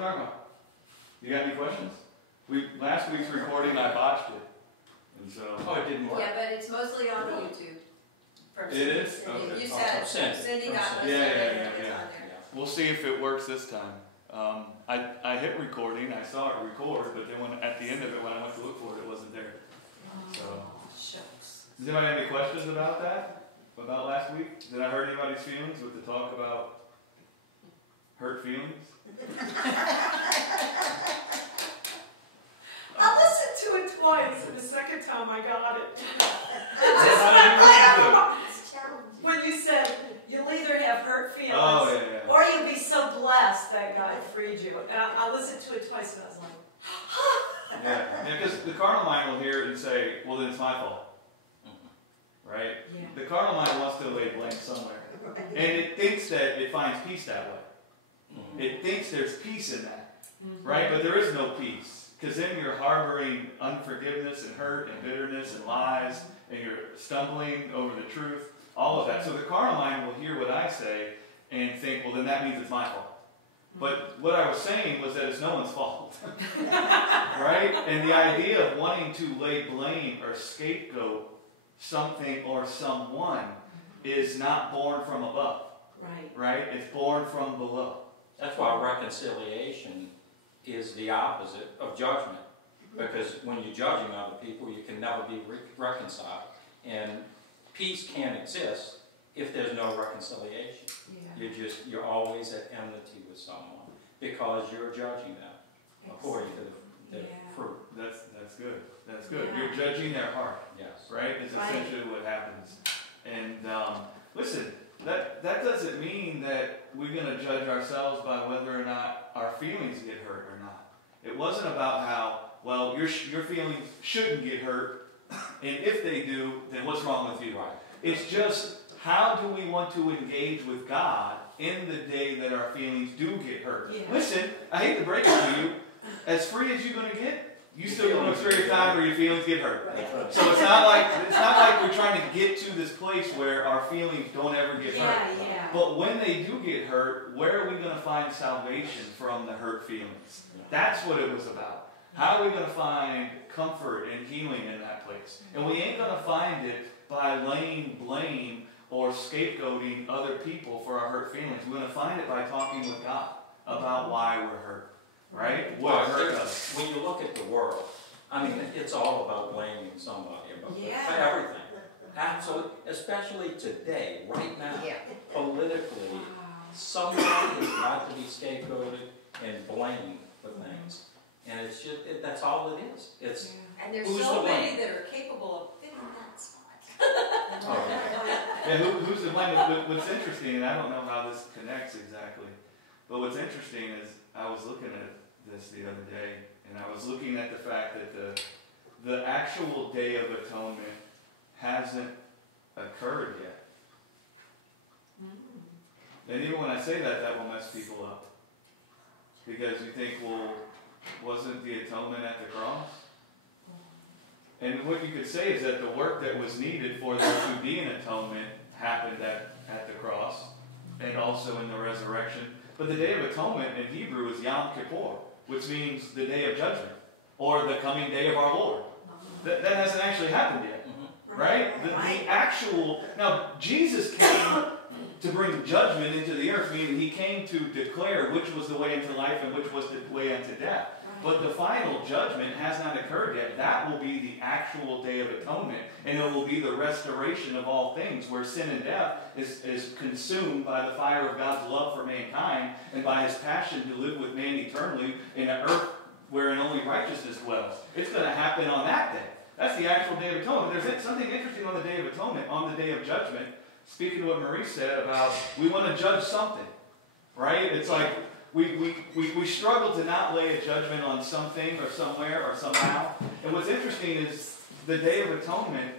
talking about? You got any questions? Last week's recording, I botched it. And so. Oh, it didn't work. Yeah, but it's mostly on YouTube. It is? Okay. You said Cindy got most of it. It's on there. We'll see if it works this time. I hit recording, I saw it record, but then at the end of it, when I went to look for it, it wasn't there. So. Shucks. Does anybody have any questions about that? About last week? Did I hurt anybody's feelings with the talk about hurt feelings? I listened to it twice, and the second time I got it. When you said you'll either have hurt feelings or you'll be so blessed that God freed you. And I listened to it twice and I was like, Yeah, because the carnal mind will hear it and say, well, then it's my fault. Right? Yeah. The carnal mind wants to lay blame somewhere. And it thinks that it finds peace that way. It thinks there's peace in that. Right? But there is no peace. Because then you're harboring unforgiveness and hurt and bitterness and lies, and you're stumbling over the truth, all of that. So the carnal mind will hear what I say and think, well, then that means it's my fault. But what I was saying was that it's no one's fault. Right? And the idea of wanting to lay blame or scapegoat something or someone is not born from above. right. Right? It's born from below. That's why reconciliation is the opposite of judgment. Because when you're judging other people, you can never be reconciled. And peace can't exist if there's no reconciliation. Yeah. You're always at enmity with someone because you're judging them according to the fruit. That's good. That's good. Yeah. You're judging their heart. Yes. Right? It's essentially what happens. And listen, that doesn't mean that we're going to judge ourselves by whether or not our feelings get hurt or not. It wasn't about how, well, your feelings shouldn't get hurt, and if they do, then what's wrong with you? Right. It's just, how do we want to engage with God in the day that our feelings do get hurt? Yeah. Listen, I hate to break it to you, as free as you're going to get, you still going to experience time where your feelings get hurt. Right. So it's not like we're trying to get to this place where our feelings don't ever get hurt. Yeah. But when they do get hurt, where are we going to find salvation from the hurt feelings? That's what it was about. How are we going to find comfort and healing in that place? And we ain't going to find it by laying blame or scapegoating other people for our hurt feelings. We're going to find it by talking with God about why we're hurt. Right? What hurt us. When you look at the world, I mean, it's all about blaming somebody for Yeah. everything. Absolutely. Especially today, right now, politically, somebody has got to be scapegoated and blamed for things. And it's just, that's all it is. It's And there's who's so to many blame? that are capable of filling that spot. Yeah, who's to blame? What's interesting, and I don't know how this connects exactly, but what's interesting is I was looking at this the other day, and I was looking at the fact that the actual Day of Atonement hasn't occurred yet. And even when I say that, that will mess people up. Because you think, well, wasn't the atonement at the cross? And what you could say is that the work that was needed for there to be an atonement happened at the cross and also in the resurrection. But the Day of Atonement in Hebrew is Yom Kippur, which means the Day of Judgment or the coming day of our Lord. That hasn't actually happened yet, right? The actual... Now, Jesus came to bring judgment into the earth, meaning he came to declare which was the way into life and which was the way unto death. But the final judgment has not occurred yet. That will be the actual Day of Atonement, and it will be the restoration of all things, where sin and death is consumed by the fire of God's love for mankind and by his passion to live with man eternally in an earth wherein only righteousness dwells. It's going to happen on that day. That's the actual Day of Atonement. There's something interesting on the Day of Atonement, on the Day of Judgment. Speaking of what Marie said about we want to judge something, right? It's like we struggle to not lay a judgment on something or somewhere or somehow. And what's interesting is the Day of Atonement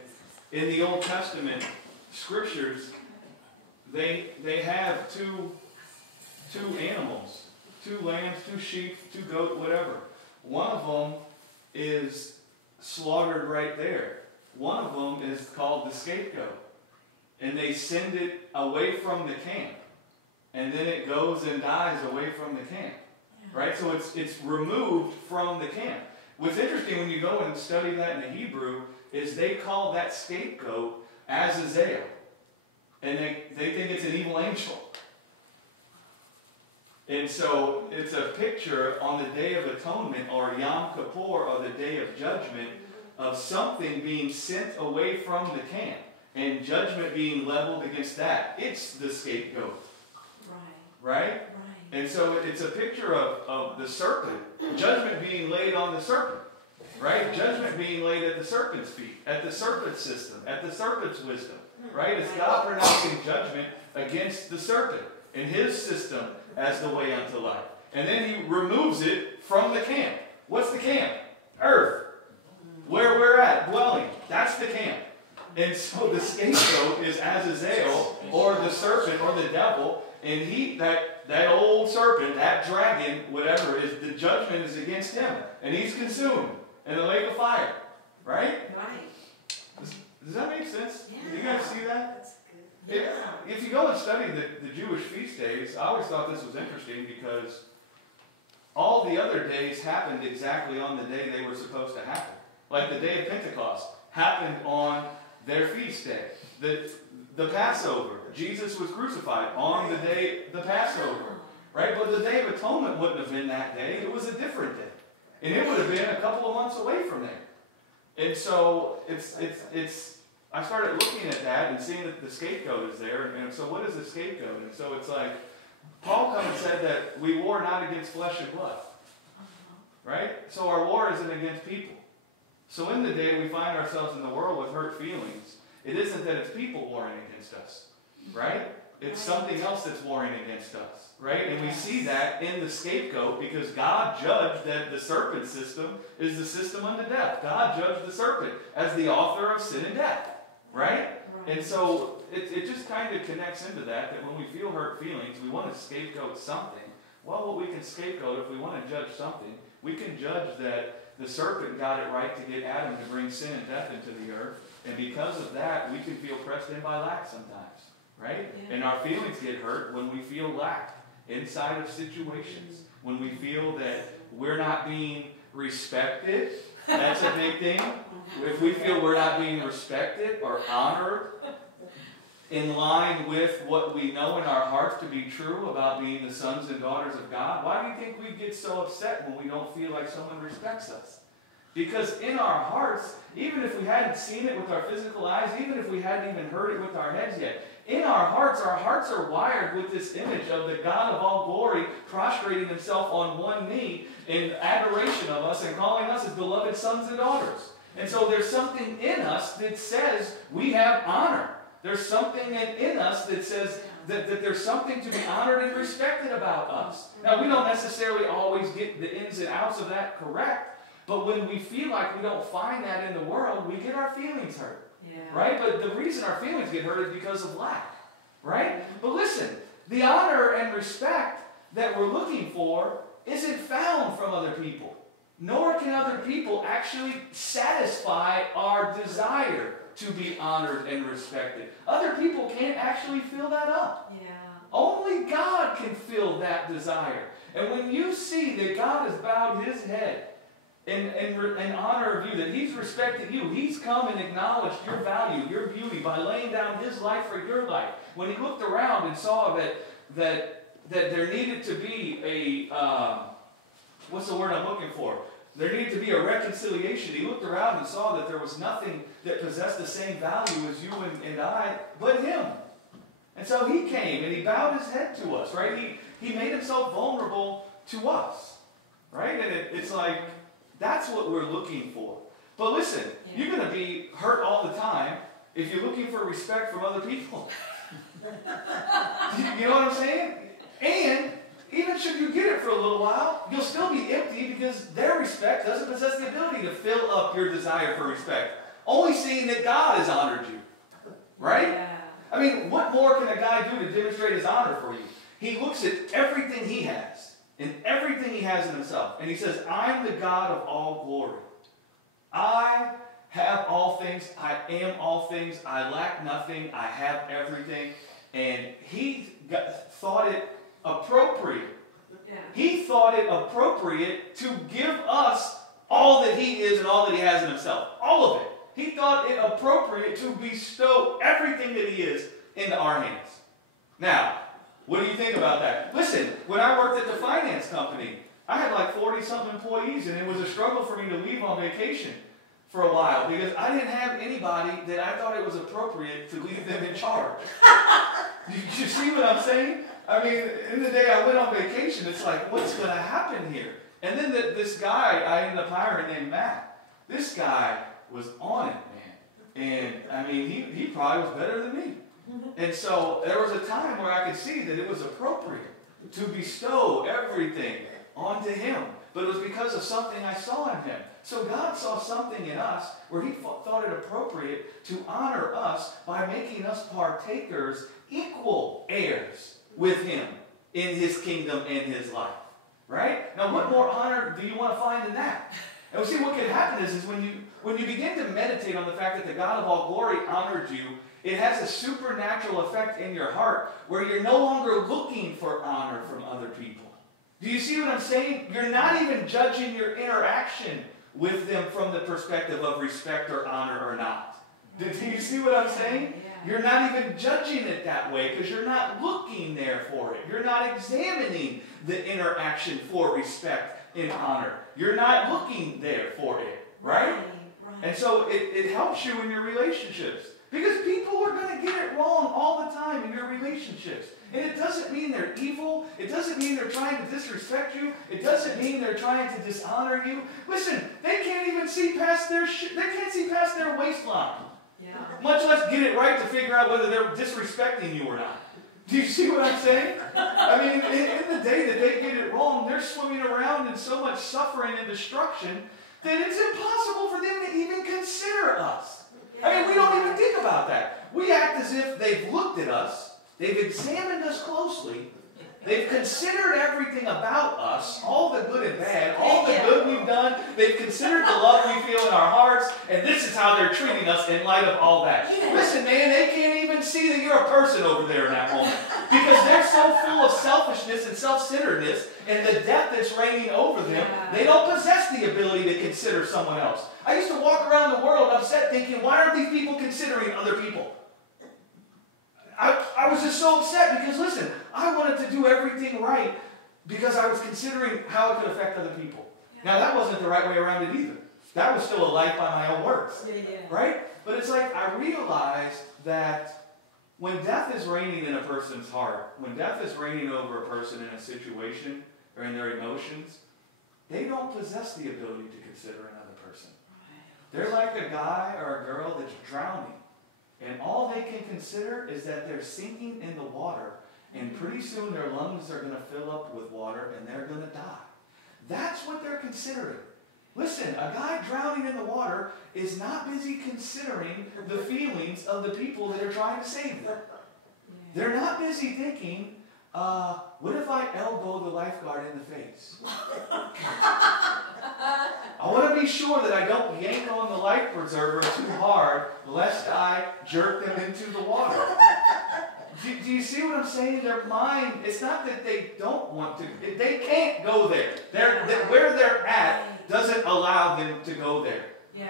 in the Old Testament scriptures, they have two animals, 2 lambs, 2 sheep, 2 goats, whatever. One of them is slaughtered right there. One of them is called the scapegoat. And they send it away from the camp. And then it goes and dies away from the camp. right? So it's removed from the camp. What's interesting when you go and study that in the Hebrew is they call that scapegoat Azazel. And they think it's an evil angel. And so it's a picture on the Day of Atonement, or Yom Kippur, or the Day of Judgment, of something being sent away from the camp and judgment being leveled against that. It's the scapegoat. Right? And so it's a picture of the serpent, judgment being laid on the serpent. Right? Judgment being laid at the serpent's feet, at the serpent's system, at the serpent's wisdom. Right? It's God pronouncing judgment against the serpent and his system as the way unto life. And then he removes it from the camp. What's the camp? Earth. Where we're at, dwelling. That's the camp. And so the scapegoat is Azazel, or the serpent, or the devil. And that old serpent, that dragon, whatever, is the judgment is against him. And he's consumed in the lake of fire. Right? Does that make sense? Yeah. You guys see that? That's good. If you go and study the Jewish feast days, I always thought this was interesting because all the other days happened exactly on the day they were supposed to happen. Like the day of Pentecost happened on their feast day. The Passover, Jesus was crucified on the day, the Passover. Right? But the Day of Atonement wouldn't have been that day. It was a different day. And it would have been a couple of months away from there. And so I started looking at that and seeing that the scapegoat is there. And so what is the scapegoat? And so it's like, Paul come and said that we war not against flesh and blood. Right? So our war isn't against people. So in the day we find ourselves in the world with hurt feelings, it isn't that it's people warring against us. Right? It's something else that's warring against us. Right? And we see that in the scapegoat because God judged that the serpent system is the system unto death. God judged the serpent as the author of sin and death. Right? And so it just kind of connects into that when we feel hurt feelings, we want to scapegoat something. Well, what we can scapegoat, if we want to judge something, we can judge that the serpent got it right to get Adam to bring sin and death into the earth. And because of that, we can feel pressed in by lack sometimes. Right? Yeah. And our feelings get hurt when we feel lack inside of situations. When we feel that we're not being respected. That's a big thing. If we feel we're not being respected or honored in line with what we know in our hearts to be true about being the sons and daughters of God, why do you think we get so upset when we don't feel like someone respects us? Because in our hearts, even if we hadn't seen it with our physical eyes, even if we hadn't even heard it with our heads yet, in our hearts are wired with this image of the God of all glory prostrating himself on one knee in adoration of us and calling us his beloved sons and daughters. And so there's something in us that says we have honor. There's something in us that says that there's something to be honored and respected about us. Now, we don't necessarily always get the ins and outs of that correct, but when we feel like we don't find that in the world, we get our feelings hurt. Yeah. Right? But the reason our feelings get hurt is because of lack. Right? But listen, the honor and respect that we're looking for isn't found from other people. Nor can other people actually satisfy our desire to be honored and respected. Other people can't actually fill that up. Yeah. Only God can fill that desire. And when you see that God has bowed his head in honor of you, that he's respected you, he's come and acknowledged your value, your beauty, by laying down his life for your life. When he looked around and saw that there needed to be a, what's the word I'm looking for? There needed to be a reconciliation. He looked around and saw that there was nothing that possessed the same value as you and I, but him. And so he came and he bowed his head to us, right? He made himself vulnerable to us, right? And it's like, that's what we're looking for. But listen, you're going to be hurt all the time if you're looking for respect from other people. You know what I'm saying? And even should you get it for a little while, you'll still be empty because their respect doesn't possess the ability to fill up your desire for respect. Only seeing that God has honored you. Right? Yeah. I mean, what more can a guy do to demonstrate his honor for you? He looks at everything he has and everything he has in himself. And he says, I'm the God of all glory. I have all things. I am all things. I lack nothing. I have everything. And he thought it appropriate Yeah. He thought it appropriate to give us all that he is and all that he has in himself. All of it. He thought it appropriate to bestow everything that he is into our hands. Now, what do you think about that? Listen, when I worked at the finance company, I had like 40-something employees, and it was a struggle for me to leave on vacation for a while because I didn't have anybody that I thought it was appropriate to leave them in charge. Did you see what I'm saying? I mean, in the day I went on vacation, it's like, what's going to happen here? And then this guy I ended up hiring named Matt, this guy was on it, man. And, I mean, he probably was better than me. And so there was a time where I could see that it was appropriate to bestow everything onto him. But it was because of something I saw in him. So God saw something in us where he thought it appropriate to honor us by making us partakers, equal heirs with him in his kingdom and his life. Right? Now, what more honor do you want to find in that? And see, what can happen is when you begin to meditate on the fact that the God of all glory honored you, it has a supernatural effect in your heart where you're no longer looking for honor from other people. Do you see what I'm saying? You're not even judging your interaction with them from the perspective of respect or honor or not. Do you see what I'm saying? You're not even judging it that way because you're not looking there for it. You're not examining the interaction for respect and honor. You're not looking there for it, right? And so it helps you in your relationships. Because people are going to get it wrong all the time in your relationships. And it doesn't mean they're evil. It doesn't mean they're trying to disrespect you. It doesn't mean they're trying to dishonor you. Listen, they can't even see past their they can't see past their waistline. Yeah. Much less get it right to figure out whether they're disrespecting you or not. Do you see what I'm saying? I mean, in the day that they get it wrong, they're swimming around in so much suffering and destruction that it's impossible for them to even consider us. I mean, we don't even think about that. We act as if they've looked at us, they've examined us closely, they've considered everything about us, all the good and bad, all the good we've done. They've considered the love we feel in our hearts, and this is how they're treating us in light of all that. Listen, man, they can't even see that you're a person over there in that moment because they're so full of selfishness and self-centeredness and the death that's reigning over them, they don't possess the ability to consider someone else. I used to walk around the world upset thinking, why aren't these people considering other people? I was just so upset because, listen, I wanted to do everything right because I was considering how it could affect other people. Now, that wasn't the right way around it either. That was still a life by my own works. Right? But it's like I realized that when death is reigning in a person's heart, when death is reigning over a person in a situation or in their emotions, they don't possess the ability to consider another person. They're like a guy or a girl that's drowning. And all they can consider is that they're sinking in the water. And pretty soon their lungs are going to fill up with water and they're going to die. That's what they're considering. Listen, a guy drowning in the water is not busy considering the feelings of the people that are trying to save them. They're not busy thinking, what if I elbow the lifeguard in the face? I want to be sure that I don't yank on the life preserver too hard lest I jerk them into the water. Do you see what I'm saying? Their mind, it's not that they don't want to. They can't go there. Where they're at doesn't allow them to go there.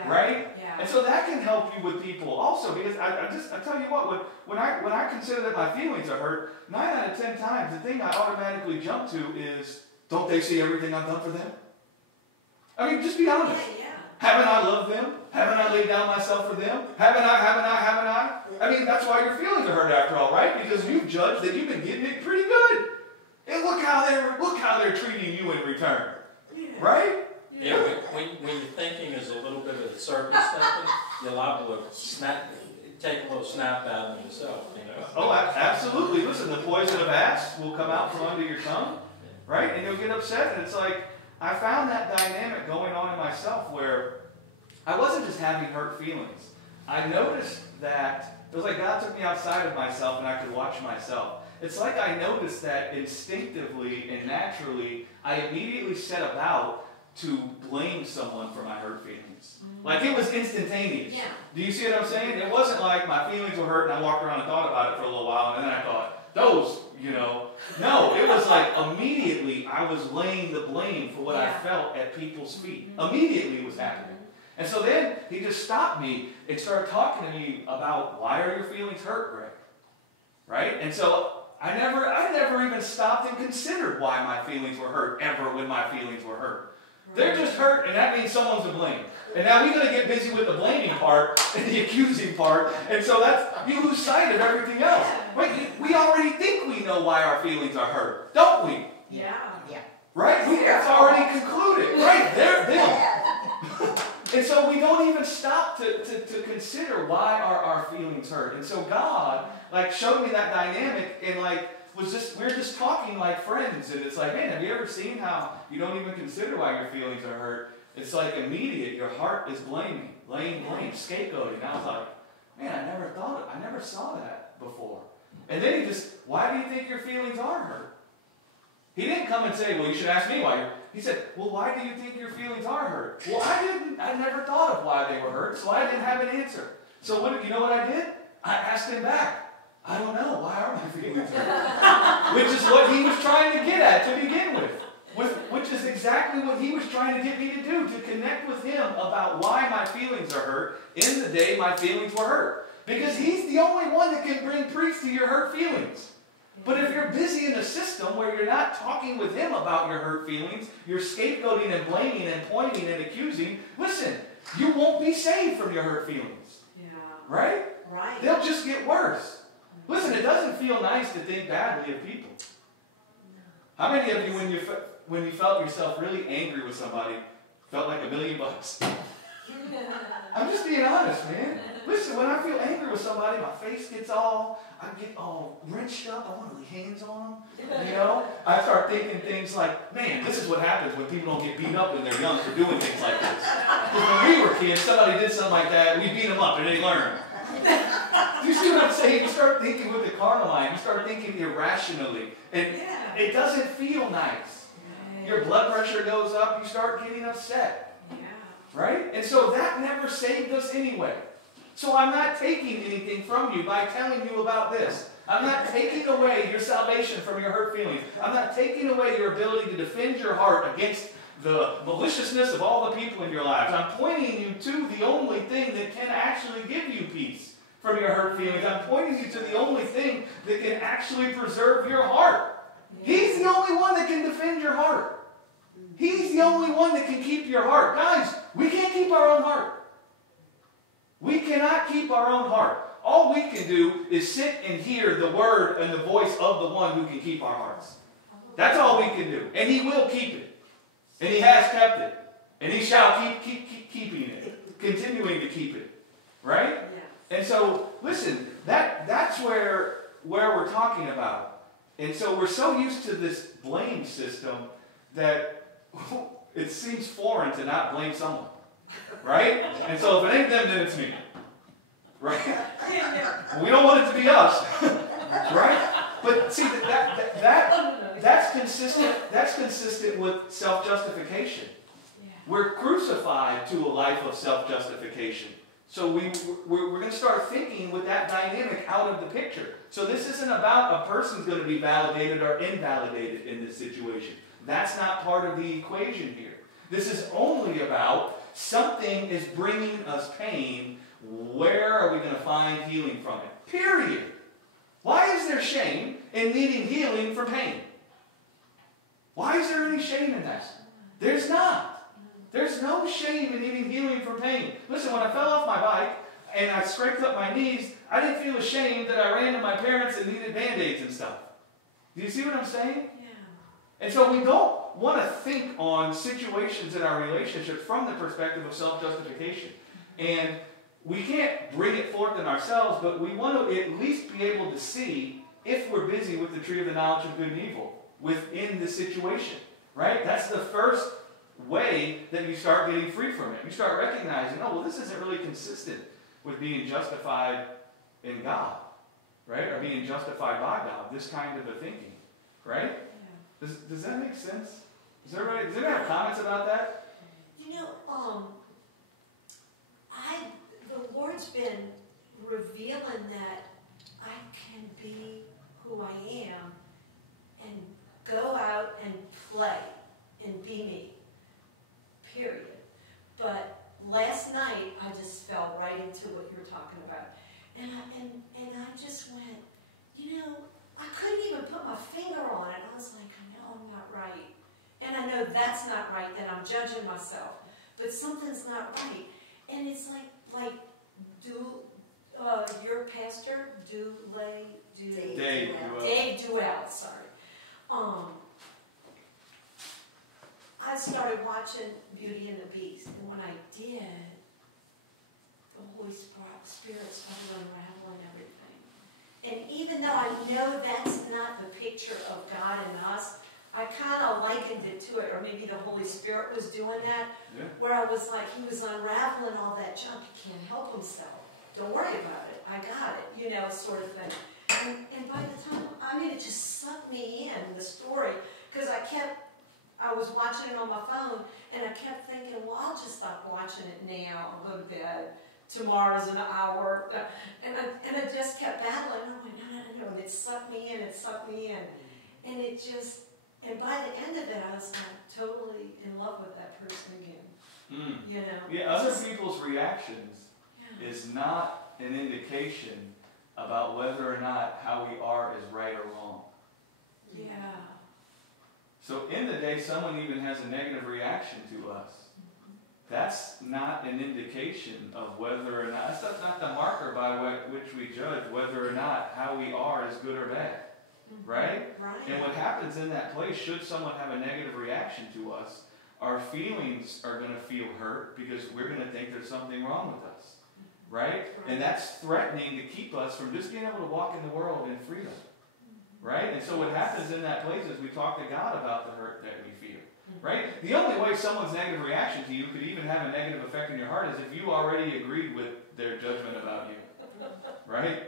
Right? And so that can help you with people also, because I tell you what, when I consider that my feelings are hurt, 9 out of 10 times, the thing I automatically jump to is, don't they see everything I've done for them? I mean, just be honest. Haven't I loved them? Haven't I laid down myself for them? Haven't I? I mean, that's why your feelings are hurt after all, right? Because you've judged that you've been getting it pretty good. And look how they're treating you in return. Right? Yeah, when your thinking is a little bit of serpent stepping, you're liable to take a little snap out of yourself, you know. Oh, absolutely. Listen, the poison of asps will come out from under your tongue, right? And you'll get upset. And it's like, I found that dynamic going on in myself where I wasn't just having hurt feelings. I noticed that it was like God took me outside of myself and I could watch myself. It's like I noticed that instinctively and naturally, I immediately set about to blame someone for my hurt feelings. Like it was instantaneous. Do you see what I'm saying? It wasn't like my feelings were hurt and I walked around and thought about it for a little while and then I thought, those you know. No, it was like immediately I was laying the blame for what I felt at people's feet. Immediately it was happening. And so then he just stopped me and started talking to me about, why are your feelings hurt, Greg? Right? And so I never even stopped and considered why my feelings were hurt ever when my feelings were hurt. They're just hurt, and that means someone's to blame. And now we're going to get busy with the blaming part and the accusing part, and so you lose sight of everything else. Wait, we already think we know why our feelings are hurt, don't we? Yeah. Right? It's already concluded. Right? They're them. And so we don't even stop to consider why our feelings hurt. And so God, showed me that dynamic, and we're just talking like friends. And it's like, man, have you ever seen how you don't even consider why your feelings are hurt? It's like immediate, your heart is laying blame, scapegoating. And I was like, man, I never saw that before. And then why do you think your feelings are hurt? He didn't come and say, well, you should ask me why he said, well, why do you think your feelings are hurt? Well, I never thought of why they were hurt, so I didn't have an answer. So you know what I did? I asked him back. I don't know, why are my feelings hurt? Which is what he was trying to get at to begin with. Which is exactly what he was trying to get me to do, to connect with him about why my feelings are hurt in the day my feelings were hurt. Because he's the only one that can bring peace to your hurt feelings. But if you're busy in a system where you're not talking with him about your hurt feelings, you're scapegoating and blaming and pointing and accusing, listen, you won't be saved from your hurt feelings. Yeah. Right? Right. They'll just get worse. Listen, it doesn't feel nice to think badly of people. How many of you, when you felt yourself really angry with somebody, felt like $1 million? I'm just being honest, man. Listen, when I feel angry with somebody, my face I get all wrenched up. I want to lay hands on them. You know? I start thinking things like, man, this is what happens when people don't get beat up when they're young for doing things like this. Because when we were kids, somebody did something like that, we beat them up and they learn. Do you see what I'm saying? You start thinking with the carnal mind. You start thinking irrationally. And it doesn't feel nice. Your blood pressure goes up. You start getting upset. Right? And so that never saved us anyway. So I'm not taking anything from you by telling you about this. I'm not taking away your salvation from your hurt feelings. I'm not taking away your ability to defend your heart against the maliciousness of all the people in your lives. I'm pointing you to the only thing that can actually give you peace from your hurt feelings. I'm pointing you to the only thing that can actually preserve your heart. He's the only one that can defend your heart. He's the only one that can keep your heart. Guys, we can't keep our own heart. We cannot keep our own heart. All we can do is sit and hear the word and the voice of the one who can keep our hearts. That's all we can do. And he will keep it. And he has kept it. And he shall keep keeping it. Continuing to keep it. Right? Yeah. And so, listen, that's where we're talking about. And so we're so used to this blame system that it seems foreign to not blame someone. Right? And so if it ain't them, then it's me. Right? We don't want it to be us. Right? But see, that's consistent with self-justification. We're crucified to a life of self-justification. So we're going to start thinking with that dynamic out of the picture. So this isn't about a person's going to be validated or invalidated in this situation. That's not part of the equation here. This is only about something is bringing us pain. Where are we going to find healing from it? Period. Why is there shame in needing healing from pain? Why is there any shame in that? There's not. There's no shame in needing healing from pain. Listen, when I fell off my bike and I scraped up my knees, I didn't feel ashamed that I ran to my parents and needed Band-Aids and stuff. Do you see what I'm saying? Yeah. And so we don't want to think on situations in our relationships from the perspective of self-justification. And we can't bring it forth in ourselves, but we want to at least be able to see if we're busy with the tree of the knowledge of good and evil within the situation. Right? That's the first way that you start getting free from it. You start recognizing, oh, well, this isn't really consistent with being justified in God. Right? Or being justified by God. This kind of a thinking. Right? Yeah. Does that make sense? Does anybody have comments about that? You know, the Lord's been revealing that I can be who I am play and be me, period. But last night, I just fell right into what you were talking about. And I just went, you know, I couldn't even put my finger on it. I was like, I know I'm not right. And I know that's not right, that I'm judging myself. But something's not right. And it's like your pastor, Dave Duell, sorry. I started watching Beauty and the Beast, and when I did, the Holy Spirit started unraveling everything. And even though I know that's not the picture of God in us, I kind of likened it to it, or maybe the Holy Spirit was doing that, where I was like, he was unraveling all that junk. He can't help himself. Don't worry about it. I got it, you know, sort of thing. And by the time, I mean, it just sucked me in, the story, because I was watching it on my phone, and I kept thinking, well, I'll just stop watching it now. I'll go to bed. Tomorrow's an hour. And I just kept battling. I went, no. And it sucked me in, And it just, and by the end of it, I was like totally in love with that person again. You know? Yeah, other people's reactions is not an indication about whether or not how we are is right or wrong. Yeah. So in the day someone even has a negative reaction to us, that's not an indication of whether or not, that's not the marker by which we judge whether or not how we are is good or bad. Right? Right. And what happens in that place, should someone have a negative reaction to us, our feelings are going to feel hurt because we're going to think there's something wrong with us. Right? And that's threatening to keep us from just being able to walk in the world in freedom. Right? And so what happens in that place is we talk to God about the hurt that we feel. Right? The only way someone's negative reaction to you could even have a negative effect in your heart is if you already agreed with their judgment about you. Right?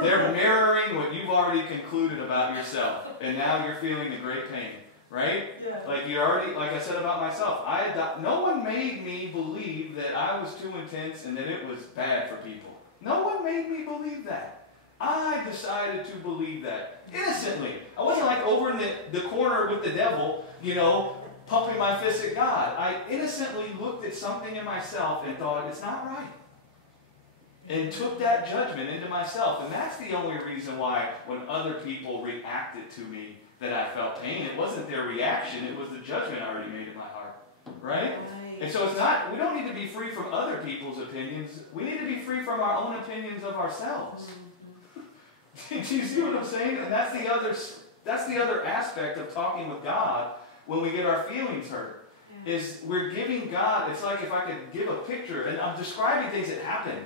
They're mirroring what you've already concluded about yourself. And now you're feeling the great pain. Right? Yeah. Like I said about myself, no one made me believe that I was too intense and that it was bad for people. No one made me believe that. I decided to believe that. Innocently. I wasn't like over in the corner with the devil, you know, pumping my fist at God. I innocently looked at something in myself and thought, it's not right. And took that judgment into myself. And that's the only reason why when other people reacted to me that I felt pain. It wasn't their reaction, it was the judgment I already made in my heart. Right? And so it's not, we don't need to be free from other people's opinions. We need to be free from our own opinions of ourselves. Do you see what I'm saying? And that's the other aspect of talking with God when we get our feelings hurt. Is we're giving God, it's like if I could give a picture, and I'm describing things that happen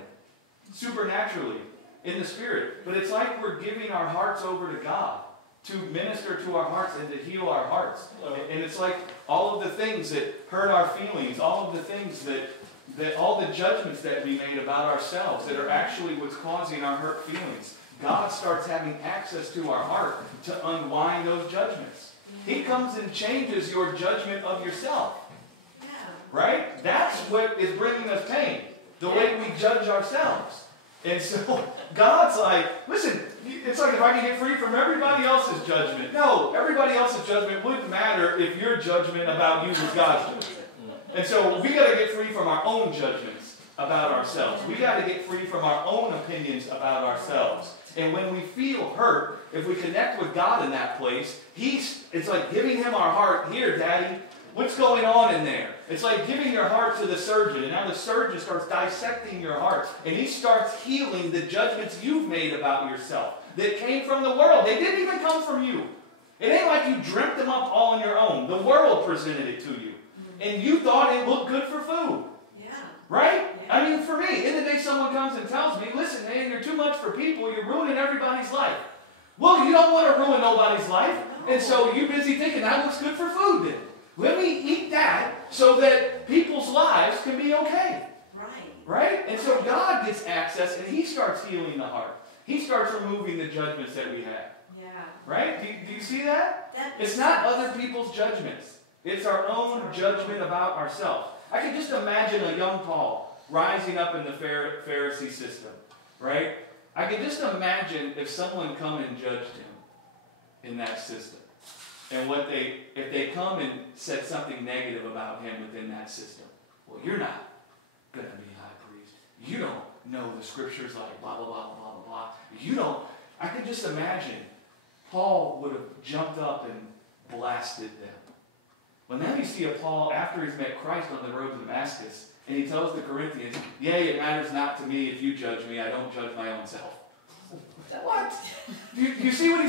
supernaturally in the Spirit, but it's like we're giving our hearts over to God to minister to our hearts and to heal our hearts. And it's like all of the things that hurt our feelings, all of the things that all the judgments that we made about ourselves that are actually what's causing our hurt feelings. God starts having access to our heart to unwind those judgments. He comes and changes your judgment of yourself. Right? That's what is bringing us pain. The way we judge ourselves. And so God's like, listen, it's like if I can get free from everybody else's judgment. No, everybody else's judgment wouldn't matter if your judgment about you was God's judgment. And so we got to get free from our own judgments about ourselves. We got to get free from our own opinions about ourselves. And when we feel hurt, if we connect with God in that place, it's like giving Him our heart. Here, Daddy, what's going on in there? It's like giving your heart to the surgeon, and now the surgeon starts dissecting your heart, and he starts healing the judgments you've made about yourself that came from the world. They didn't even come from you. It ain't like you dreamt them up all on your own. The world presented it to you, and you thought it looked good for food. Yeah. Right? Yeah. I mean, for me, in the day someone comes and tells me, listen, man, you're too much for people. You're ruining everybody's life. Well, you don't want to ruin nobody's life, and so you're busy thinking that looks good for food then. Let me eat that so that people's lives can be okay. Right? And so God gets access and He starts healing the heart. He starts removing the judgments that we have. Yeah. Right? Do you see that? It's not other people's judgments. It's our own judgment about ourselves. I can just imagine a young Paul rising up in the Pharisee system. Right? I can just imagine if someone come and judged him in that system. And if they come and said something negative about him within that system, well, you're not going to be high priest. You don't know the scriptures like blah, blah, blah, blah, blah, blah. You don't. I could just imagine Paul would have jumped up and blasted them. Well, now you see a Paul after he's met Christ on the road to Damascus, and he tells the Corinthians, yea, it matters not to me if you judge me. I don't judge my own self. What? Do you see what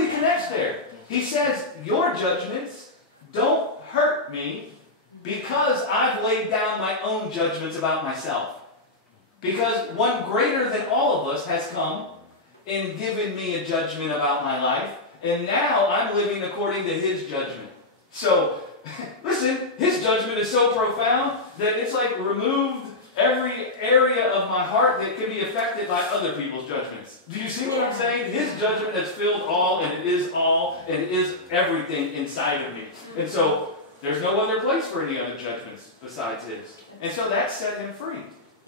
he connects there? He says, your judgments don't hurt me because I've laid down my own judgments about myself. Because one greater than all of us has come and given me a judgment about my life, and now I'm living according to his judgment. So, listen, his judgment is so profound that it's like removed every area of my heart that can be affected by other people's judgments. Do you see what I'm saying? His judgment has filled all, and it is everything inside of me. And so, there's no other place for any other judgments besides his. And so that set him free.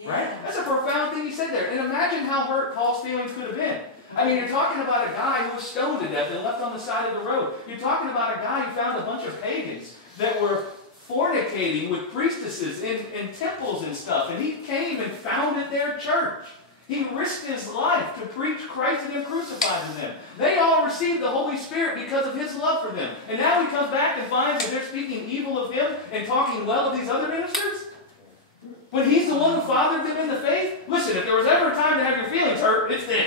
Right? That's a profound thing he said there. And imagine how hurt Paul's feelings could have been. I mean, you're talking about a guy who was stoned to death and left on the side of the road. You're talking about a guy who found a bunch of pagans that were fornicating with priestesses in temples and stuff. And he came and founded their church. He risked his life to preach Christ and him crucified to them. They all received the Holy Spirit because of his love for them. And now he comes back and finds that they're speaking evil of him and talking well of these other ministers? When he's the one who fathered them in the faith? Listen, if there was ever a time to have your feelings hurt, it's then.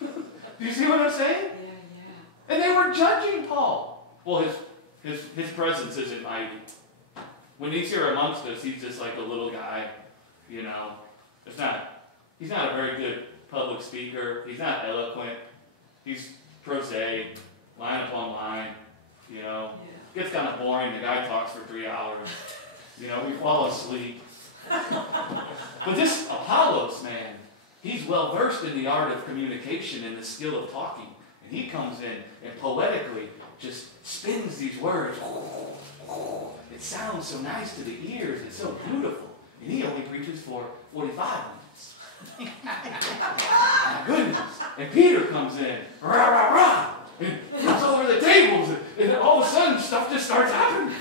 Do you see what I'm saying? Yeah. And they were judging Paul. Well, his presence isn't mighty. When he's here amongst us, he's just like a little guy, you know. He's not a very good public speaker. He's not eloquent. He's prosaic, line upon line, you know. Yeah. Gets kind of boring. The guy talks for 3 hours. You know, we fall asleep. But this Apollos, man, he's well versed in the art of communication and the skill of talking. And he comes in and poetically just spins these words. It sounds so nice to the ears. It's so beautiful. And he only preaches for 45 minutes. My goodness. And Peter comes in. Rah, rah, rah. And flips over the tables. And all of a sudden, stuff just starts happening.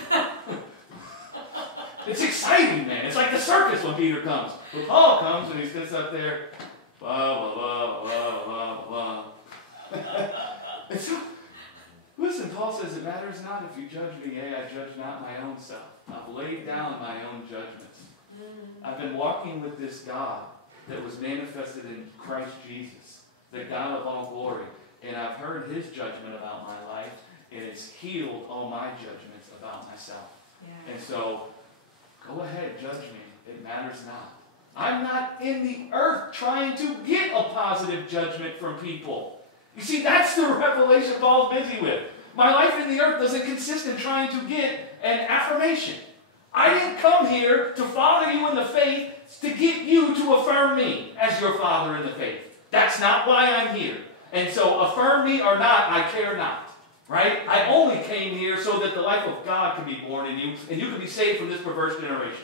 It's exciting, man. It's like the circus when Peter comes. When Paul comes and he sits up there, blah, blah, blah, blah, blah, blah. And so, listen, Paul says, it matters not if you judge me, yea, I judge not my own self. I've laid down my own judgments. I've been walking with this God that was manifested in Christ Jesus, the God of all glory. And I've heard his judgment about my life, and it's healed all my judgments about myself. Yeah. And so, go ahead, judge me. It matters not. I'm not in the earth trying to get a positive judgment from people. You see, that's the revelation Paul's busy with. My life in the earth doesn't consist in trying to get an affirmation. I didn't come here to father you in the faith to get you to affirm me as your father in the faith. That's not why I'm here. And so, affirm me or not, I care not. Right? I only came here so that the life of God can be born in you and you can be saved from this perverse generation.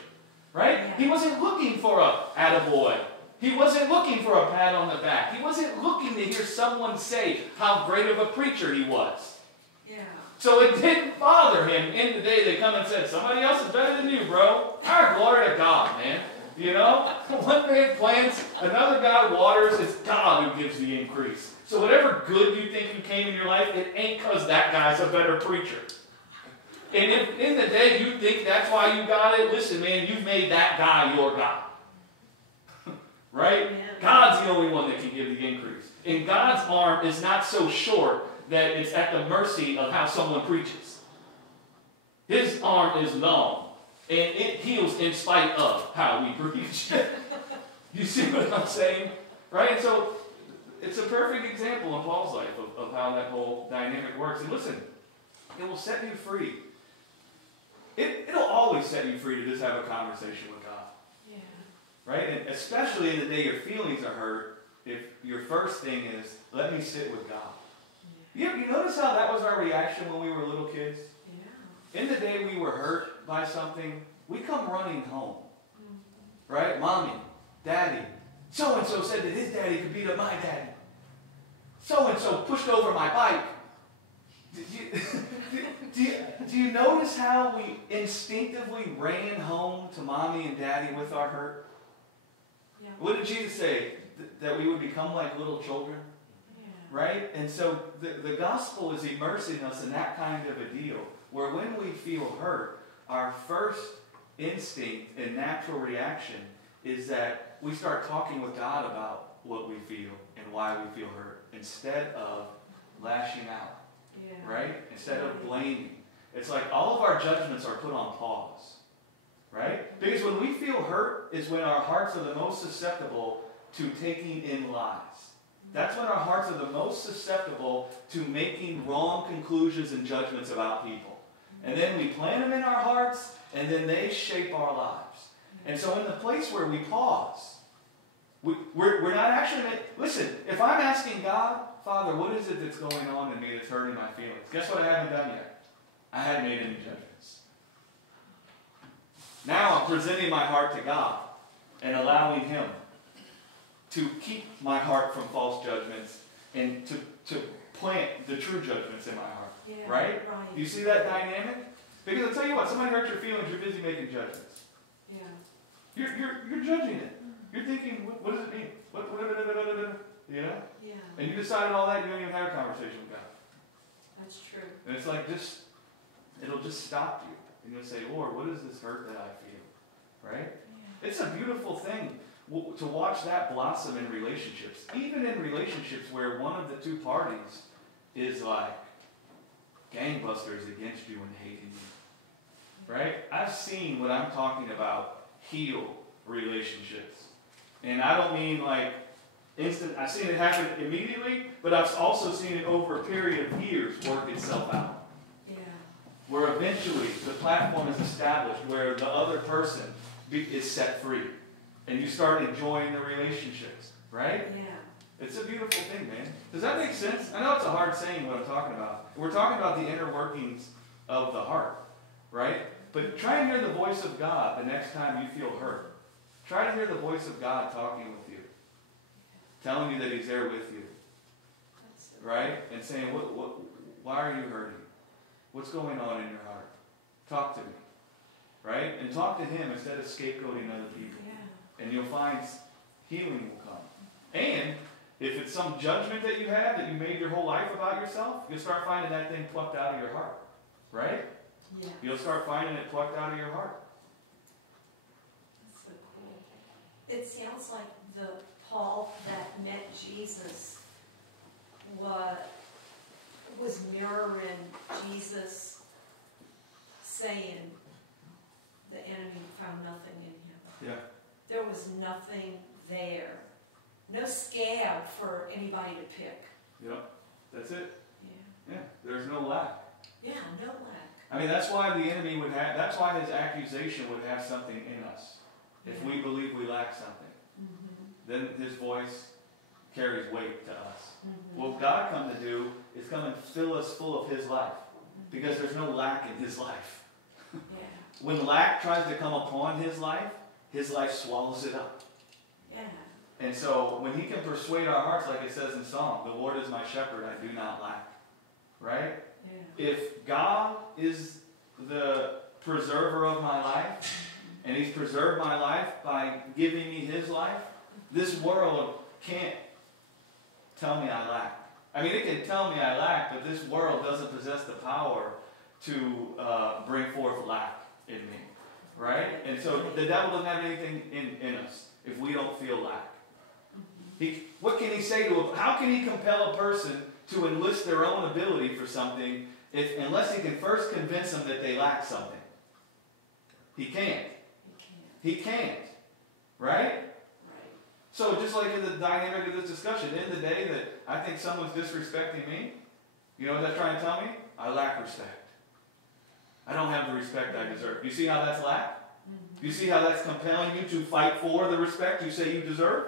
Right? Yeah. He wasn't looking for a attaboy. He wasn't looking for a pat on the back. He wasn't looking to hear someone say how great of a preacher he was. Yeah. So it didn't bother him. In the day they come and said, somebody else is better than you, bro. Our glory to God, man. You know? One man plants, another God waters. It's God who gives the increase. So whatever good you think you came in your life, it ain't because that guy's a better preacher. And if in the day you think that's why you got it, listen, man, you've made that guy your God. Right? Yeah. God's the only one that can give the increase. And God's arm is not so short that it's at the mercy of how someone preaches. His arm is long, and it heals in spite of how we preach. You see what I'm saying? Right? So, it's a perfect example in Paul's life of how that whole dynamic works. And listen, it will set you free. It'll always set you free to just have a conversation with God. Yeah. Right? And especially in the day your feelings are hurt, if your first thing is, let me sit with God. Yeah. You notice how that was our reaction when we were little kids? Yeah. In the day we were hurt by something, we come running home. Mm-hmm. Right? Mommy, Daddy, so-and-so said that his daddy could beat up my daddy. So-and-so pushed over my bike. Do you notice how we instinctively ran home to mommy and daddy with our hurt? Yeah. What did Jesus say? That we would become like little children? Yeah. Right? And so the gospel is immersing us in that kind of a deal, where when we feel hurt, our first instinct and natural reaction is that we start talking with God about what we feel and why we feel hurt, instead of lashing out. Yeah. Right? Instead of blaming. It's like all of our judgments are put on pause. Right? Because when we feel hurt is when our hearts are the most susceptible to taking in lies. That's when our hearts are the most susceptible to making wrong conclusions and judgments about people. And then we plant them in our hearts, and then they shape our lives. And so in the place where we pause, we're not actually... Listen, if I'm asking God, Father, what is it that's going on in me that's hurting my feelings? Guess what I haven't done yet? I hadn't made any judgments. Now I'm presenting my heart to God and allowing Him to keep my heart from false judgments and to plant the true judgments in my heart. Yeah, right? Do you see that dynamic? Because I'll tell you what, somebody hurts your feelings, you're busy making judgments. Yeah. You're judging it. You're thinking, what does it mean? You know? Yeah. And you decided all that, you don't even have a conversation with God. That's true. And it's like it'll just stop you. And you'll say, Lord, what is this hurt that I feel? Right? Yeah. It's a beautiful thing to watch that blossom in relationships. Even in relationships where one of the two parties is like gangbusters against you and hating you. Right? I've seen what I'm talking about heal relationships. And I don't mean like instant. I've seen it happen immediately, but I've also seen it over a period of years work itself out. Yeah. Where eventually the platform is established where the other person is set free. And you start enjoying the relationships. Right? Yeah. It's a beautiful thing, man. Does that make sense? I know it's a hard saying what I'm talking about. We're talking about the inner workings of the heart. Right? But try and hear the voice of God the next time you feel hurt. Try to hear the voice of God talking with you. Telling you that He's there with you. Right? And saying, why are you hurting? What's going on in your heart? Talk to me. Right? And talk to Him instead of scapegoating other people. Yeah. And you'll find healing will come. And if it's some judgment that you have that you made your whole life about yourself, you'll start finding that thing plucked out of your heart. Right? Yeah. You'll start finding it plucked out of your heart. That's so cool. It sounds like the Paul that met Jesus was mirroring Jesus saying the enemy found nothing in him. Yeah. There was nothing there. No scab for anybody to pick. Yep. That's it. Yeah. Yeah. There's no lack. Yeah, no lack. I mean, that's why the enemy would have, that's why his accusation would have something in us. If we believe we lack something, then his voice carries weight to us. What God come to do is come and fill us full of His life. Because there's no lack in His life. Yeah. When lack tries to come upon His life swallows it up. Yeah. And so when He can persuade our hearts, like it says in Psalm, the Lord is my shepherd, I do not lack. Right? Yeah. If God is the preserver of my life, and He's preserved my life by giving me His life, this world can't tell me I lack. I mean, it can tell me I lack, but this world doesn't possess the power to bring forth lack in me. Right? And so the devil doesn't have anything in us if we don't feel lack. What can he say to how can he compel a person to enlist their own ability for something unless he can first convince them that they lack something? He can't. He can't. Right? So just like in the dynamic of this discussion, at the end of the day that I think someone's disrespecting me, you know what that's trying to tell me? I lack respect. I don't have the respect I deserve. Do you see how that's lack? Do you see how that's compelling you to fight for the respect you say you deserve?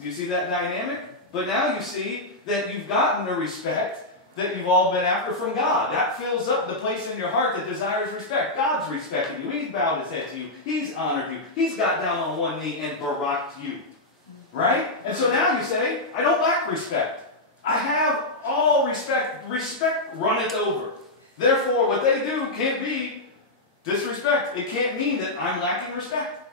Do you see that dynamic? But now you see that you've gotten the respect that you've all been after from God. That fills up the place in your heart that desires respect. God's respecting you. He's bowed His head to you. He's honored you. He's got down on one knee and baracked you. Right? And so now you say, I don't lack respect. I have all respect. Respect runneth over. Therefore, what they do can't be disrespect. It can't mean that I'm lacking respect.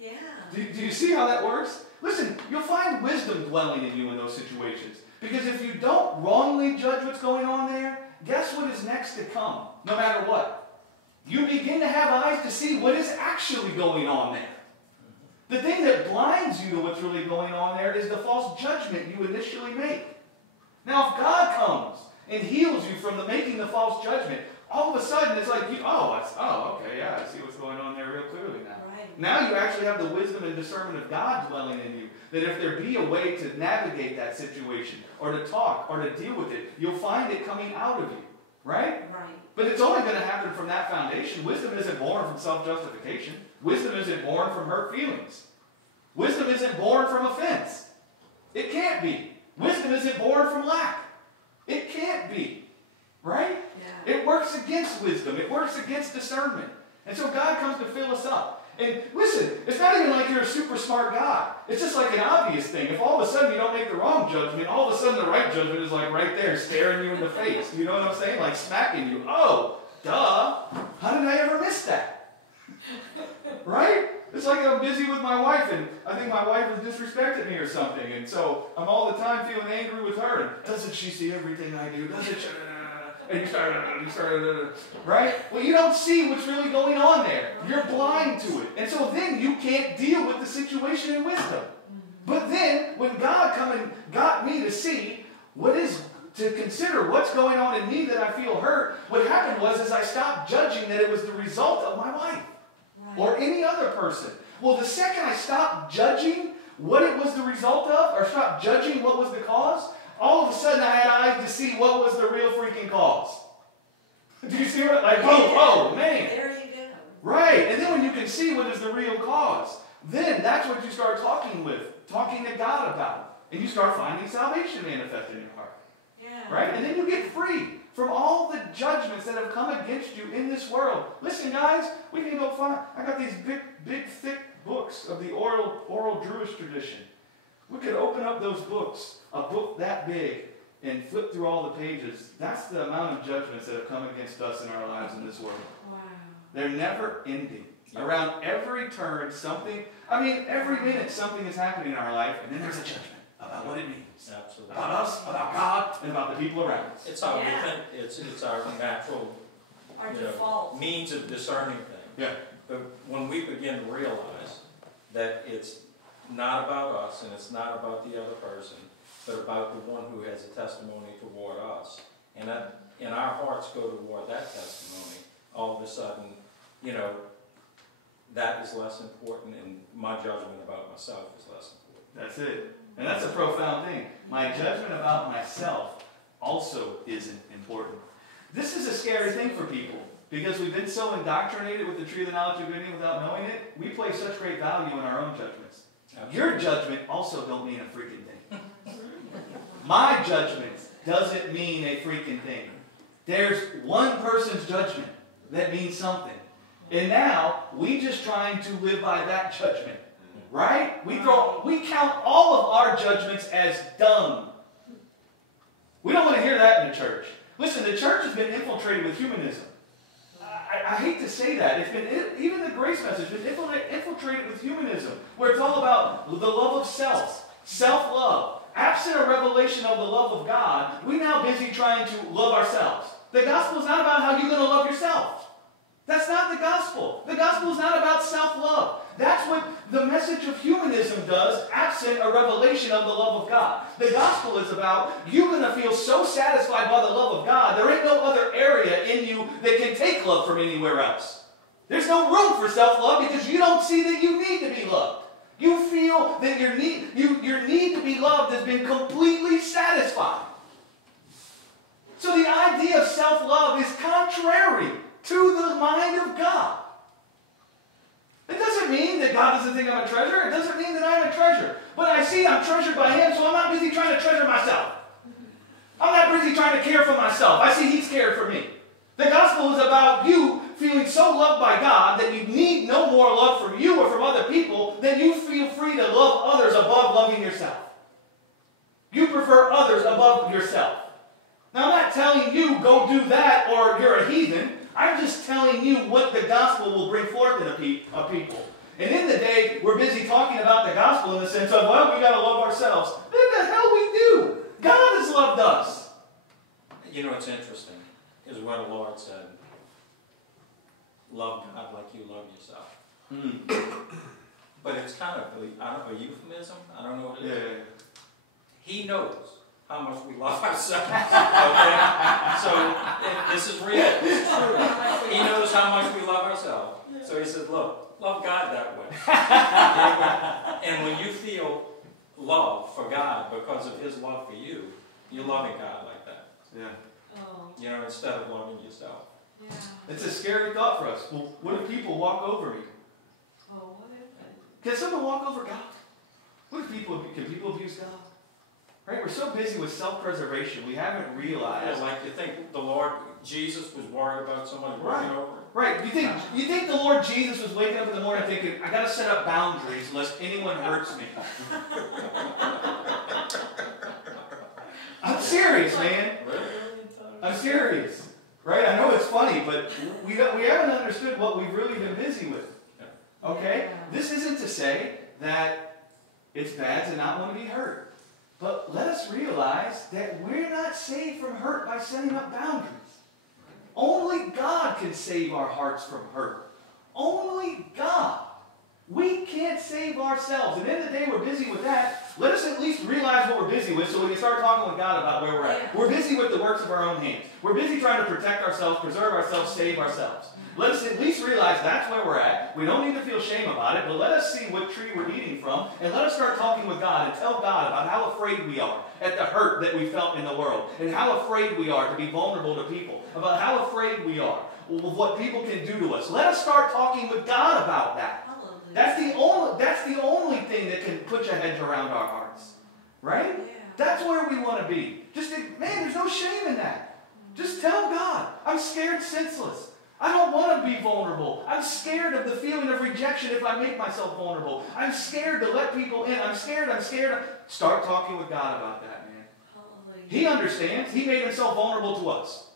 Yeah. Do you see how that works? Listen, you'll find wisdom dwelling in you in those situations. Because if you don't wrongly judge what's going on there, guess what is next to come, no matter what? You begin to have eyes to see what is actually going on there. The thing that blinds you to what's really going on there is the false judgment you initially make. Now, if God comes and heals you from making the false judgment, all of a sudden it's like, okay, yeah, I see what's going on there real clearly now. Right. Now you actually have the wisdom and discernment of God dwelling in you. That if there be a way to navigate that situation, or to talk, or to deal with it, you'll find it coming out of you. Right? Right. But it's only going to happen from that foundation. Wisdom isn't born from self-justification. Wisdom isn't born from hurt feelings. Wisdom isn't born from offense. It can't be. Wisdom isn't born from lack. It can't be. Right? Yeah. It works against wisdom. It works against discernment. And so God comes to fill us up. And listen, it's not even like you're a super smart God. It's just like an obvious thing. If all of a sudden you don't make the wrong judgment, all of a sudden the right judgment is like right there staring you in the face. You know what I'm saying? Like smacking you. Oh, duh. How did I ever miss that? Right? It's like I'm busy with my wife and I think my wife has disrespected me or something. And so I'm all the time feeling angry with her. And doesn't she see everything I do? Doesn't she? And you start, right? Well, you don't see what's really going on there. You're blind to it. And so then you can't deal with the situation in wisdom. But then, when God come and got me to see to consider what's going on in me that I feel hurt, what happened was I stopped judging that it was the result of my wife or any other person. Well, the second I stopped judging what it was the result of, or stopped judging what was the cause, all of a sudden I had eyes to see what was the real freaking cause. Do you see what? Like, oh man. There you go. Right. And then when you can see what is the real cause, then that's what you start talking to God about. And you start finding salvation manifest in your heart. Yeah. Right? And then you get free from all the judgments that have come against you in this world. Listen, guys, we can go find, I got these big, thick books of the oral Jewish tradition. We could open up those books, a book that big, and flip through all the pages. That's the amount of judgments that have come against us in our lives in this world. Wow. They're never ending. Around every turn, every minute something is happening in our life, and then there's a judgment about what it means. Absolutely. About us, about God, and about the people around us. It's how we think. It's our natural Our default. means of discerning things. Yeah. But when we begin to realize that it's not about us and it's not about the other person, but about the one who has a testimony toward us, and our hearts go toward that testimony, all of a sudden, that is less important, and my judgment about myself is less important. That's it. And that's a profound thing. My judgment about myself also isn't important. This is a scary thing for people, because we've been so indoctrinated with the tree of the knowledge of good and evil without knowing it, we place such great value in our own judgments. Absolutely. Your judgment also don't mean a freaking thing. My judgment doesn't mean a freaking thing. There's one person's judgment that means something. And now, we just trying to live by that judgment. Right? We count all of our judgments as dung. We don't want to hear that in the church. Listen, the church has been infiltrated with humanism. I hate to say that. It's been, even the grace message has been infiltrated with humanism, where it's all about the love of self-love. Absent a revelation of the love of God, we're now busy trying to love ourselves. The gospel is not about how you're going to love yourself. That's not the gospel. The gospel is not about self-love. That's what the message of humanism does, absent a revelation of the love of God. The gospel is about you're going to feel so satisfied by the love of God, there ain't no other area in you that can take love from anywhere else. There's no room for self-love because you don't see that you need to be loved. You feel that your need to be loved has been completely satisfied. So the idea of self-love is contrary to the mind of God. It doesn't mean that God doesn't think I'm a treasure. It doesn't mean that I'm a treasure. But I see I'm treasured by Him, so I'm not busy trying to treasure myself. I'm not busy trying to care for myself. I see He's cared for me. The gospel is about you feeling so loved by God that you need no more love from you or from other people, then you feel free to love others above loving yourself. You prefer others above yourself. Now, I'm not telling you go do that or you're a heathen. I'm just telling you what the gospel will bring forth in a people. And in the day, we're busy talking about the gospel in the sense of, well, we got to love ourselves. What the hell we do? God has loved us. You know, it's interesting, is when the Lord said, love God like you love yourself. But it's kind of a euphemism. I don't know what it is. Yeah. He knows how much we love ourselves. Okay? So this is real. This is true. He knows how much we love ourselves. So he says, look, love God that way. And when you feel love for God because of his love for you, you're loving God like that. Yeah. Oh, You know, instead of loving yourself. yeah. It's a scary thought for us. Well, what if people walk over me? Oh, what if Can someone walk over God? What if can people abuse God? Right? We're so busy with self-preservation, we haven't realized. It's like you think the Lord Jesus was worried about somebody walking over him. Right. You think the Lord Jesus was waking up in the morning thinking, I got to set up boundaries unless anyone hurts me. I'm serious, man. I'm serious. Right? I know it's funny, but we haven't understood what we've really been busy with. Okay? Yeah. This isn't to say that it's bad to not want to be hurt. But let us realize that we're not saved from hurt by setting up boundaries. Only God can save our hearts from hurt. Only God. We can't save ourselves. And in the day we're busy with that. Let us at least realize what we're busy with so we can start talking with God about where we're at. We're busy with the works of our own hands. We're busy trying to protect ourselves, preserve ourselves, save ourselves. Let us at least realize that's where we're at. We don't need to feel shame about it, but let us see what tree we're eating from, and let us start talking with God and tell God about how afraid we are at the hurt that we felt in the world, and how afraid we are to be vulnerable to people, about how afraid we are of what people can do to us. Let us start talking with God about that. That's the only thing that can put your hedge around our hearts. Right? Yeah. That's where we want to be. There's no shame in that. Just tell God, I'm scared senseless. I don't want to be vulnerable. I'm scared of the feeling of rejection if I make myself vulnerable. I'm scared to let people in. I'm scared. Start talking with God about that, man. Hallelujah. He understands. He made himself vulnerable to us.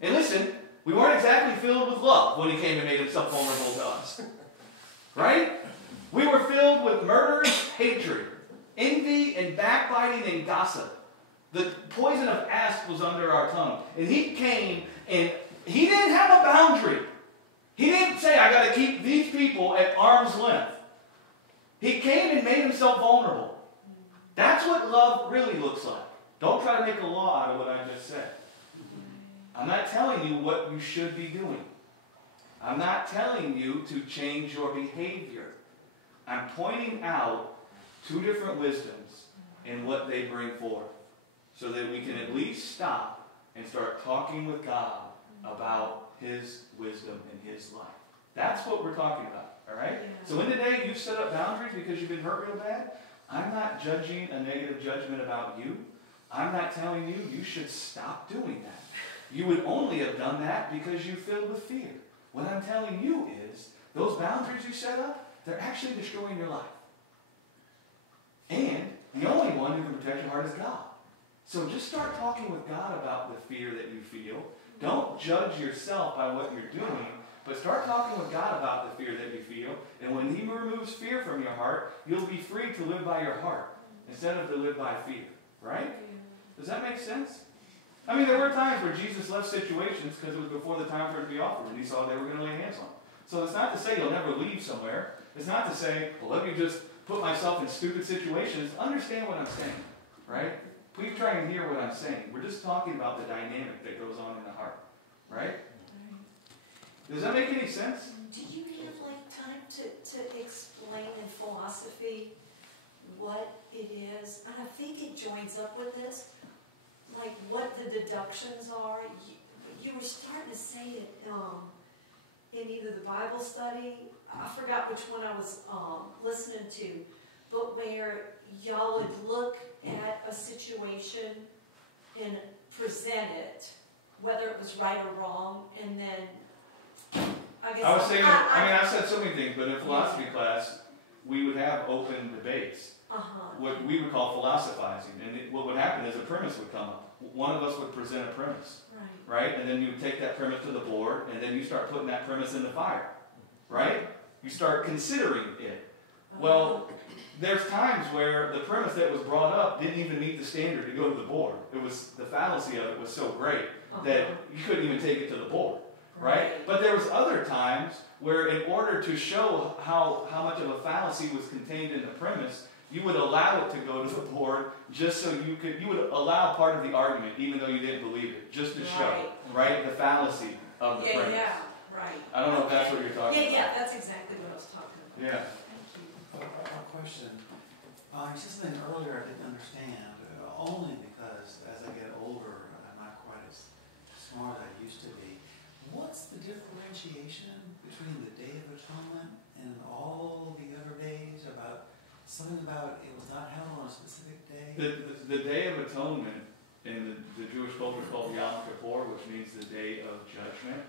And listen, we weren't exactly filled with love when he came and made himself vulnerable to us. Right? We were filled with murder, hatred, envy, and backbiting and gossip. The poison of asp was under our tongue. And he came and he didn't have a boundary. He didn't say, I got to keep these people at arm's length. He came and made himself vulnerable. That's what love really looks like. Don't try to make a law out of what I just said. I'm not telling you what you should be doing. I'm not telling you to change your behavior. I'm pointing out two different wisdoms and what they bring forth so that we can at least stop and start talking with God about his wisdom and his life. That's what we're talking about, all right? Yeah. So in the day you've set up boundaries because you've been hurt real bad, I'm not judging a negative judgment about you. I'm not telling you you should stop doing that. You would only have done that because you're filled with fear. What I'm telling you is, those boundaries you set up, they're actually destroying your life. And the only one who can protect your heart is God. So just start talking with God about the fear that you feel. Don't judge yourself by what you're doing, but start talking with God about the fear that you feel. And when he removes fear from your heart, you'll be free to live by your heart instead of to live by fear. Right? Does that make sense? I mean, there were times where Jesus left situations because it was before the time for it to be offered, and he saw they were going to lay hands on him. So it's not to say you'll never leave somewhere. It's not to say, well, let me just put myself in stupid situations. Understand what I'm saying, right? Please try and hear what I'm saying. We're just talking about the dynamic that goes on in the heart, right? Does that make any sense? Do you have like time to explain in philosophy what it is? And I think it joins up with this, like what the deductions are. You were starting to say it in either the Bible study, I forgot which one I was listening to, but where y'all would look at a situation and present it, whether it was right or wrong, and then I guess I've said so many things, but in philosophy class, we would have open debates what we would call philosophizing. And what would happen is a premise would come up. One of us would present a premise, right? And then you take that premise to the board, and then you start putting that premise in the fire, right? You start considering it. Well, there's times where the premise that was brought up didn't even meet the standard to go to the board. It was, the fallacy of it was so great that you couldn't even take it to the board, right? But there was other times where in order to show how much of a fallacy was contained in the premise, you would allow it to go to the board just so you would allow part of the argument, even though you didn't believe it, just to show, right, the fallacy of the premise. Yeah, right. I don't know if that's what you're talking about. Yeah, that's exactly what I was talking about. Yeah. Thank you. A question. Just something earlier I didn't understand, only because as I get older, I'm not quite as smart as I used to be. What's the differentiation between the Day of Atonement and all the other days? Something about it was not held on a specific day? The Day of Atonement in the Jewish culture is called Yom Kippur, which means the Day of Judgment.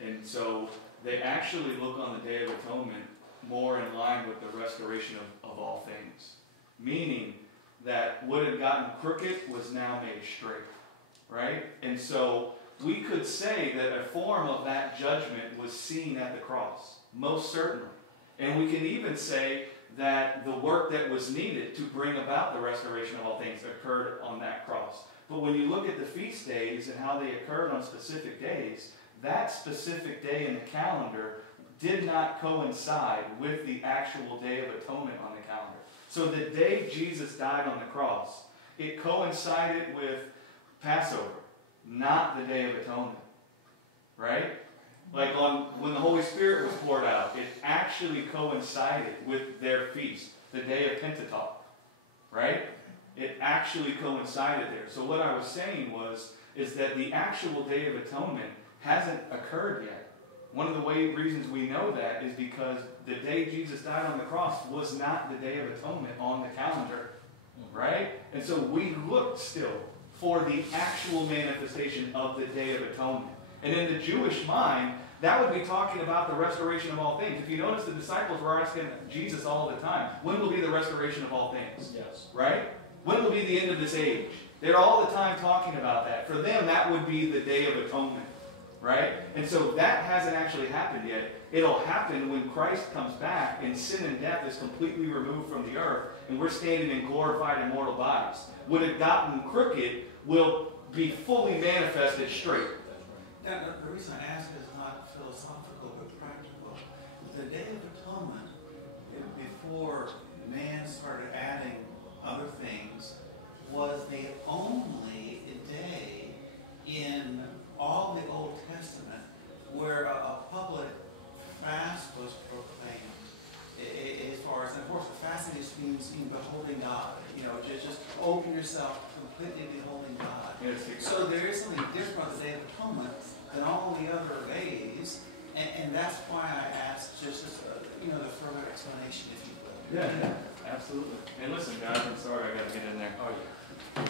And so they actually look on the Day of Atonement more in line with the restoration of all things. Meaning that what had gotten crooked was now made straight. Right? And so we could say that a form of that judgment was seen at the cross. Most certainly. And we can even say that the work that was needed to bring about the restoration of all things occurred on that cross. But when you look at the feast days and how they occurred on specific days, that specific day in the calendar did not coincide with the actual Day of Atonement on the calendar. So the day Jesus died on the cross, it coincided with Passover, not the Day of Atonement. Right? Like when the Holy Spirit was poured out, it actually coincided with their feast, the Day of Pentecost. Right? It actually coincided there. So what I was saying is that the actual Day of Atonement hasn't occurred yet. One of the reasons we know that is because the day Jesus died on the cross was not the Day of Atonement on the calendar. Right? And so we look still for the actual manifestation of the Day of Atonement. And in the Jewish mind, that would be talking about the restoration of all things. If you notice, the disciples were asking Jesus all the time, when will be the restoration of all things? Yes. Right? When will be the end of this age? They're all the time talking about that. For them, that would be the Day of Atonement. Right? And so that hasn't actually happened yet. It'll happen when Christ comes back and sin and death is completely removed from the earth and we're standing in glorified immortal bodies. What had gotten crooked will be fully manifested straight. Now, the reason I ask is not philosophical but practical. The Day of Atonement, before man started adding other things, was the only day in all the Old Testament where a public fast was proclaimed. As far as, and of course, the fasting just means beholding God. Just open yourself, completely beholding God. So there is something different about the Day of Atonement than all the other days, and that's why I asked just as the further explanation, if you will. Yeah, absolutely. And listen, guys, I'm sorry I got to get in there. Oh, yeah.